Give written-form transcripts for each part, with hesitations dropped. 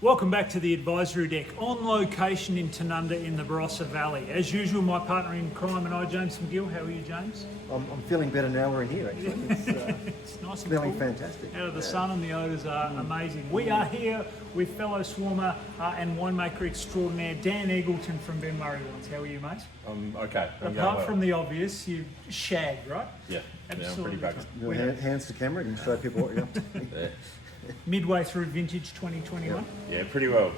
Welcome back to the advisory deck, on location in Tanunda in the Barossa Valley. As usual, my partner in crime and I, James McGill. How are you, James? I'm feeling better now we're in here, actually. It's nice and feeling cool. fantastic. Out of the sun, and the odours are amazing. We are here with fellow swarmer and winemaker extraordinaire Dan Eggleton from Ben Murray Wines. How are you, mate? Okay. Apart from the obvious, you shagged, right? Yeah, Absolutely. I'm pretty Your hands to camera, you can show people what you're up to. yeah. Midway through vintage 2021. Yeah, pretty well.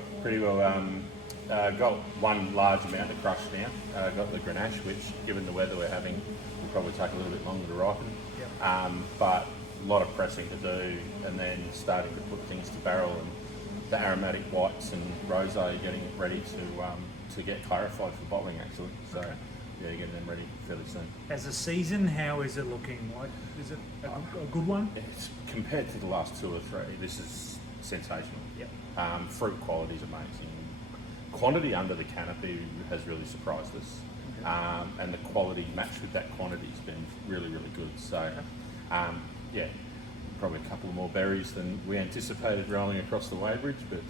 Got one large amount of crush now. Got the Grenache, which, given the weather we're having, will probably take a little bit longer to ripen. Yep. But a lot of pressing to do, and then starting to put things to barrel, and the aromatic whites and rosé getting ready to get clarified for bottling, actually. So. Okay. Yeah, getting them ready fairly soon. As a season, how is it looking? Like, is it a good one? It's, compared to the last two or three, this is sensational. Yep. Fruit quality is amazing. Quantity under the canopy has really surprised us. Okay. And the quality matched with that quantity has been really, really good. So, yeah, probably a couple more berries than we anticipated rolling across the weighbridge, but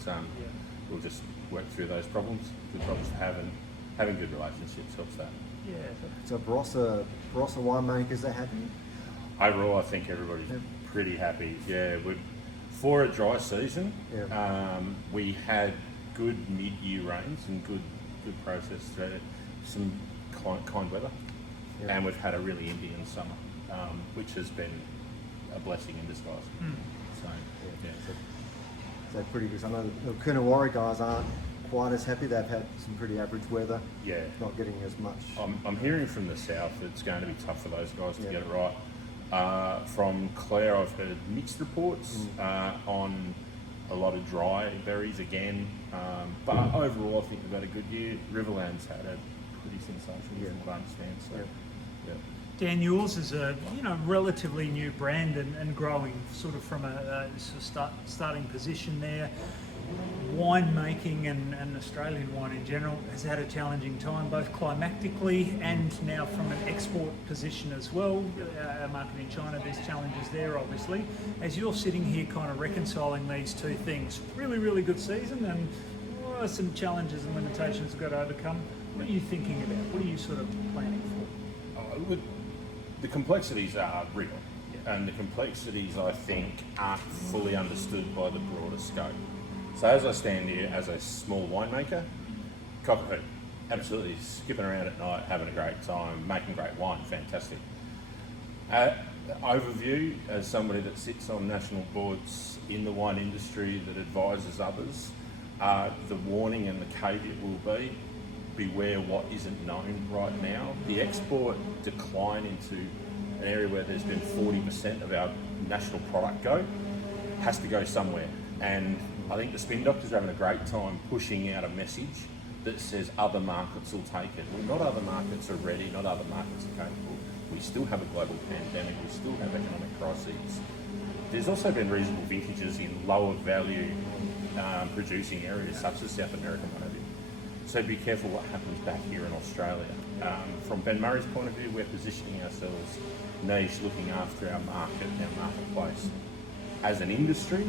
we'll just work through those problems. Good problems to have, and having good relationships helps that. Yeah. So Barossa winemakers are happy? Overall, I think everybody's pretty happy. Yeah, for a dry season, we had good mid-year rains and good process through some kind weather, and we've had a really Indian summer, which has been a blessing in disguise. So pretty good. I know the Coonawarra guys aren't quite as happy. They've had some pretty average weather. Yeah, not getting as much. I'm hearing from the south it's going to be tough for those guys to get it right. From Claire, I've heard mixed reports on a lot of dry berries again, but overall I think they've had a good year. Riverland's had a pretty sensational, from what I understand. So, yeah. Dan, yours is a relatively new brand and growing sort of from a starting position there. Winemaking and Australian wine in general has had a challenging time, both climactically and now from an export position as well. Our market in China, there's challenges there obviously. As you're sitting here kind of reconciling these two things, really, really good season and some challenges and limitations you've got to overcome. What are you thinking about? What are you sort of planning for? The complexities are real, and the complexities I think aren't fully understood by the broader scope. So as I stand here as a small winemaker, cockapoo, absolutely skipping around at night, having a great time, making great wine, fantastic. Overview, as somebody that sits on national boards in the wine industry that advises others, the warning and the caveat will be, beware what isn't known right now. The export decline into an area where there's been 40% of our national product go has to go somewhere. And I think the spin doctors are having a great time pushing out a message that says other markets will take it. Well, not other markets are ready, not other markets are capable. We still have a global pandemic, we still have economic crises. There's also been reasonable vintages in lower value producing areas such as South America, maybe. So be careful what happens back here in Australia. From Ben Murray's point of view, we're positioning ourselves niche, looking after our market, our marketplace. As an industry,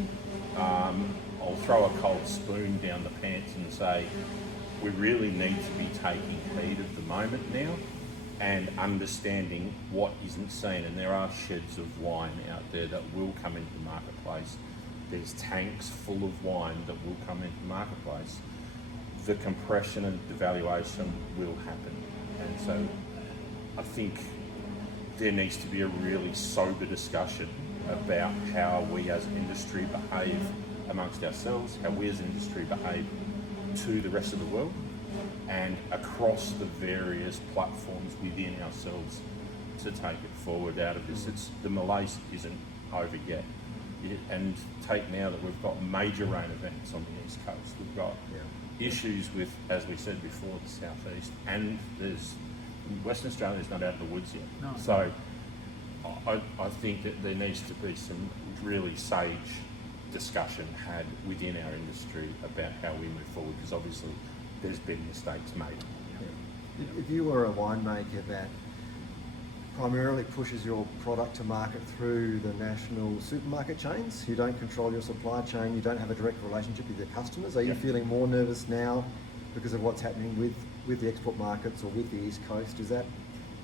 I'll throw a cold spoon down the pants and say we really need to be taking heed of the moment now and understanding what isn't seen. And there are sheds of wine out there that will come into the marketplace. There's tanks full of wine that will come into the marketplace. The compression and devaluation will happen. And so I think there needs to be a really sober discussion about how we as an industry behave amongst ourselves, how we as an industry behave to the rest of the world, and across the various platforms within ourselves to take it forward out of this. The malaise isn't over yet. And take now that we've got major rain events on the East Coast, we've got issues with, as we said before, the Southeast, and Western Australia's not out of the woods yet. No. So I think that there needs to be some really sage discussion had within our industry about how we move forward, because obviously there's been mistakes made. If you were a winemaker that primarily pushes your product to market through the national supermarket chains. You don't control your supply chain. You don't have a direct relationship with your customers. Are you feeling more nervous now because of what's happening with the export markets or with the East Coast? Is that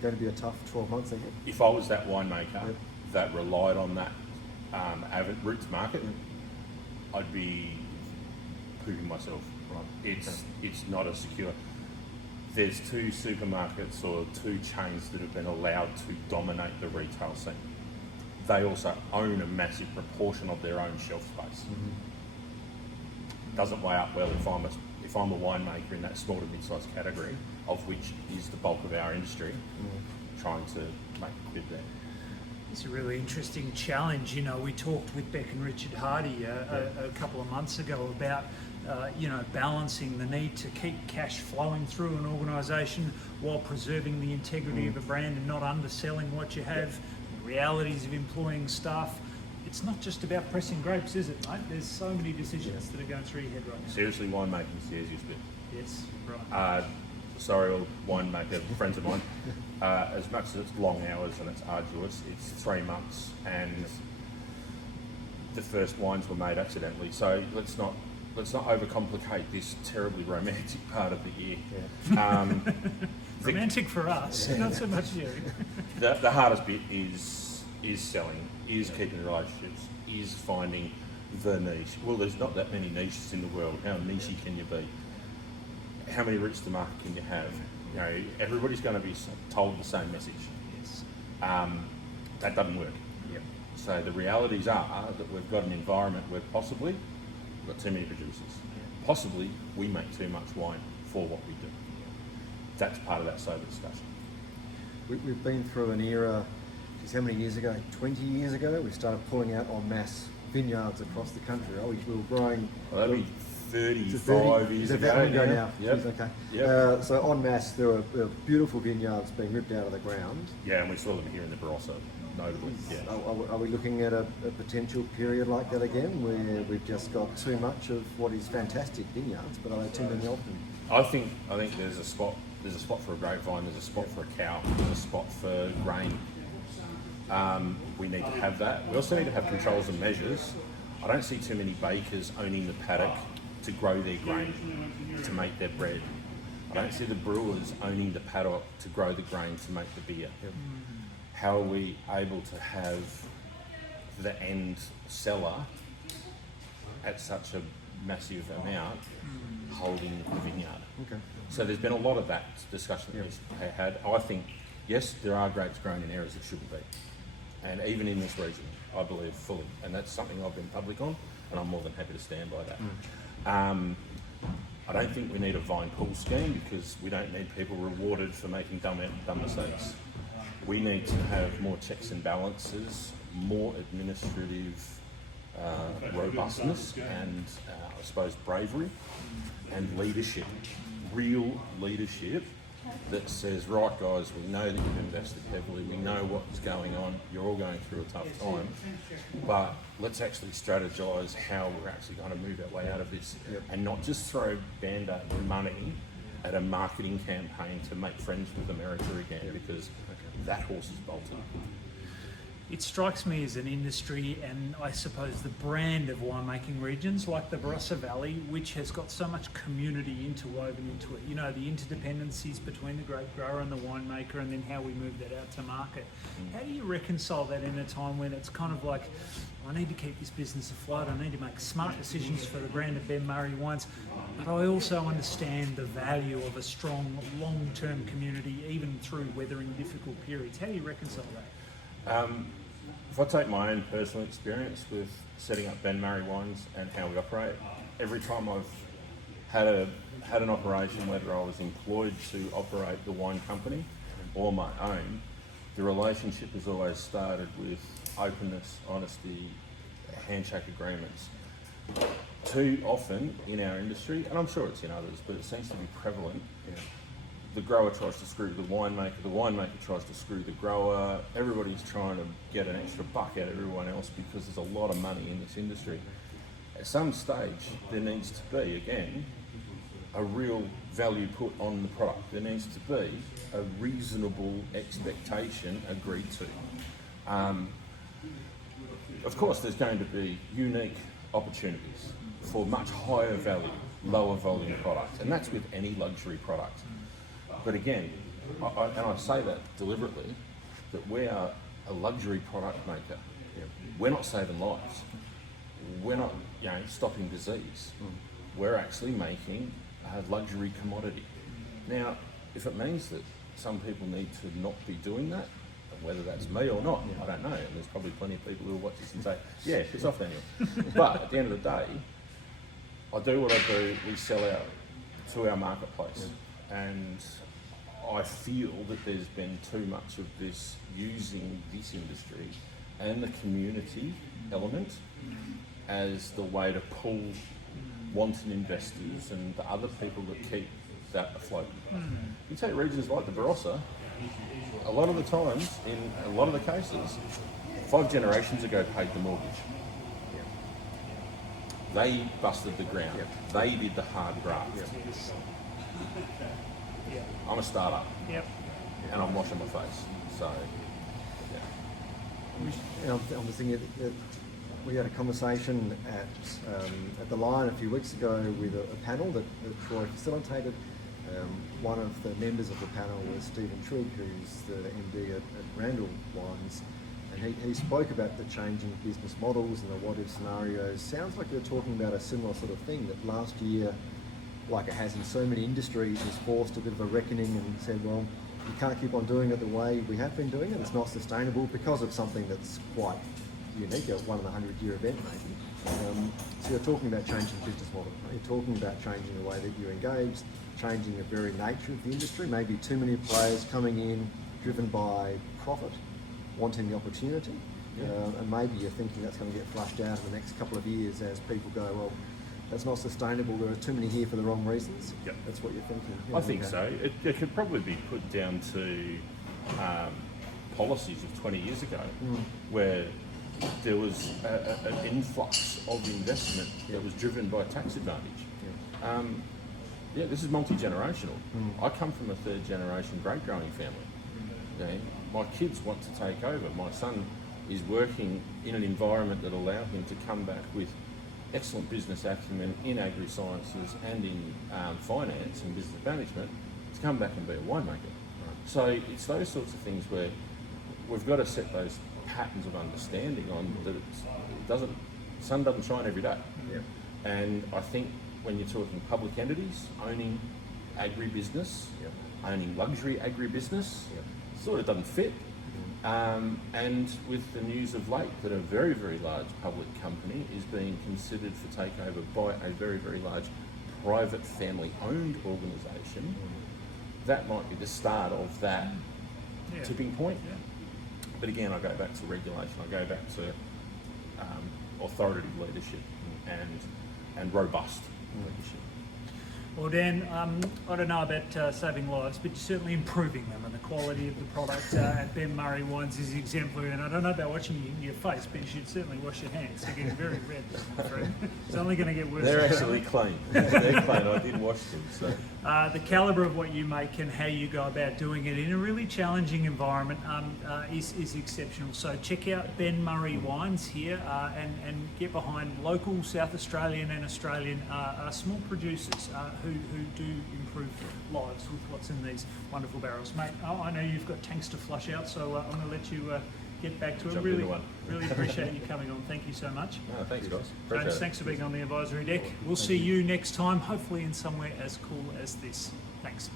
going to be a tough 12 months ahead? If I was that winemaker that relied on that avid routes market, I'd be pooping myself. Right. It's not a secure. There's 2 supermarkets or 2 chains that have been allowed to dominate the retail scene. They also own a massive proportion of their own shelf space. Doesn't weigh up well if I'm a winemaker in that small to mid-sized category, of which is the bulk of our industry, trying to make a quid there. It's a really interesting challenge. You know, we talked with Beck and Richard Hardy a couple of months ago about balancing the need to keep cash flowing through an organisation while preserving the integrity of a brand and not underselling what you have, the realities of employing staff. It's not just about pressing grapes, is it, mate? There's so many decisions that are going through your head right now. Seriously, winemaking's the easiest bit. Yes, right. Sorry, all winemaker friends of mine. As much as it's long hours and it's arduous, it's 3 months, and the first wines were made accidentally. So let's not overcomplicate this terribly romantic part of the year. Romantic for us, not so much you. The hardest bit is selling, is keeping relationships, is finding the niche. Well, there's not that many niches in the world. How nichey can you be? How many routes to market can you have? You know, everybody's going to be told the same message. Yes. That doesn't work. Yep. So the realities are that we've got an environment where possibly we've got too many producers. Possibly we make too much wine for what we do. That's part of that sober discussion. We've been through an era, how many years ago? 20 years ago, we started pulling out en masse vineyards across the country. We were growing. Well, that'd be 35 years ago. Now. Yep. Jeez, okay. Yep. So en masse, there were beautiful vineyards being ripped out of the ground. Yeah, and we saw them here in the Barossa, notably. Yeah. Are we looking at a potential period like that again, where we've just got too much of what is fantastic vineyards, but are there too many of them? I think there's a spot. There's a spot for a grapevine. There's a spot for a cow. There's a spot for grain. We need to have that. We also need to have controls and measures. I don't see too many bakers owning the paddock to grow their grain, to make their bread. I don't see the brewers owning the paddock to grow the grain to make the beer. How are we able to have the end seller at such a massive amount holding the vineyard? Okay. So there's been a lot of that discussion that we've had. I think, yes, there are grapes grown in areas that shouldn't be. And even in this region, I believe fully. And that's something I've been public on, and I'm more than happy to stand by that. I don't think we need a vine pool scheme, because we don't need people rewarded for making dumb mistakes. We need to have more checks and balances, more administrative robustness, and I suppose bravery and leadership, real leadership that says, right guys, we know that you've invested heavily, we know what's going on, you're all going through a tough time, but let's actually strategise how we're actually going to move our way out of this, and not just throw band-aid money at a marketing campaign to make friends with America again, because that horse is bolted. It strikes me as an industry, and I suppose the brand of winemaking regions like the Barossa Valley, which has got so much community interwoven into it. You know, the interdependencies between the grape grower and the winemaker, and then how we move that out to market. How do you reconcile that in a time when it's kind of like, I need to keep this business afloat, I need to make smart decisions for the brand of Ben Murray wines, but I also understand the value of a strong long-term community, even through weathering difficult periods. How do you reconcile that? If I take my own personal experience with setting up Ben Murray Wines and how we operate, every time I've had an operation, whether I was employed to operate the wine company or my own, the relationship has always started with openness, honesty, handshake agreements. Too often in our industry, and I'm sure it's in others, but it seems to be prevalent, the grower tries to screw the winemaker tries to screw the grower, everybody's trying to get an extra buck out of everyone else because there's a lot of money in this industry. At some stage, there needs to be, again, a real value put on the product. There needs to be a reasonable expectation agreed to. Of course, there's going to be unique opportunities for much higher value, lower volume product, and that's with any luxury product. But again, I say that deliberately, that we are a luxury product maker. We're not saving lives. We're not, stopping disease. We're actually making a luxury commodity. Now, if it means that some people need to not be doing that, whether that's me or not, I don't know. And there's probably plenty of people who will watch this and say, yeah, piss off, Daniel. But at the end of the day, I do what I do, we sell out to our marketplace. And I feel that there's been too much of this using this industry and the community element as the way to pull wanton investors and the other people that keep that afloat. You take regions like the Barossa, a lot of the times, in a lot of the cases, 5 generations ago paid the mortgage. They busted the ground. They did the hard graft. I'm a startup, and I'm washing my face. So, I'm just thinking that we had a conversation at the Lion a few weeks ago with a panel that Troy facilitated. One of the members of the panel was Stephen Trigg, who's the MD at Randall Wines, and he spoke about the changing business models and the what-if scenarios. Sounds like you're talking about a similar sort of thing, that last year, like it has in so many industries, has forced a bit of a reckoning and said, well, you can't keep on doing it the way we have been doing it. It's not sustainable because of something that's quite unique, a 1-in-100-year event maybe. So you're talking about changing business model. You're talking about changing the way that you engage, changing the very nature of the industry. Maybe too many players coming in driven by profit, wanting the opportunity. And maybe you're thinking that's going to get flushed out in the next couple of years as people go, well, that's not sustainable, there are too many here for the wrong reasons. That's what you're thinking. I think so. It could probably be put down to policies of 20 years ago where there was an influx of investment that was driven by tax advantage. This is multi-generational. I come from a 3rd-generation grape growing family. My kids want to take over. My son is working in an environment that allow him to come back with excellent business acumen in agri-sciences and in finance and business management to come back and be a winemaker. So it's those sorts of things where we've got to set those patterns of understanding on that sun doesn't shine every day. And I think when you're talking public entities owning agribusiness, owning luxury agribusiness, sort of doesn't fit. And with the news of late that a very, very large public company is being considered for takeover by a very, very large private family-owned organisation, that might be the start of that tipping point. But again, I go back to regulation, I go back to authoritative leadership and robust leadership. Well, Dan, I don't know about saving lives, but you're certainly improving them, and the quality of the product at Ben Murray Wines is exemplary. And I don't know about washing your face, but you should certainly wash your hands. They're getting very red, my friend. It's only going to get worse. They're actually clean. They're clean. I did wash them. So. The calibre of what you make and how you go about doing it in a really challenging environment is exceptional. So check out Ben Murray Wines here and get behind local South Australian and Australian small producers who do improve lives with what's in these wonderful barrels. Mate, I know you've got tanks to flush out, so I'm going to let you get back to it. Really appreciate you coming on. Thank you so much. No, thanks, guys. James, thanks for being on the advisory deck. We'll see you next time, hopefully in somewhere as cool as this. Thanks.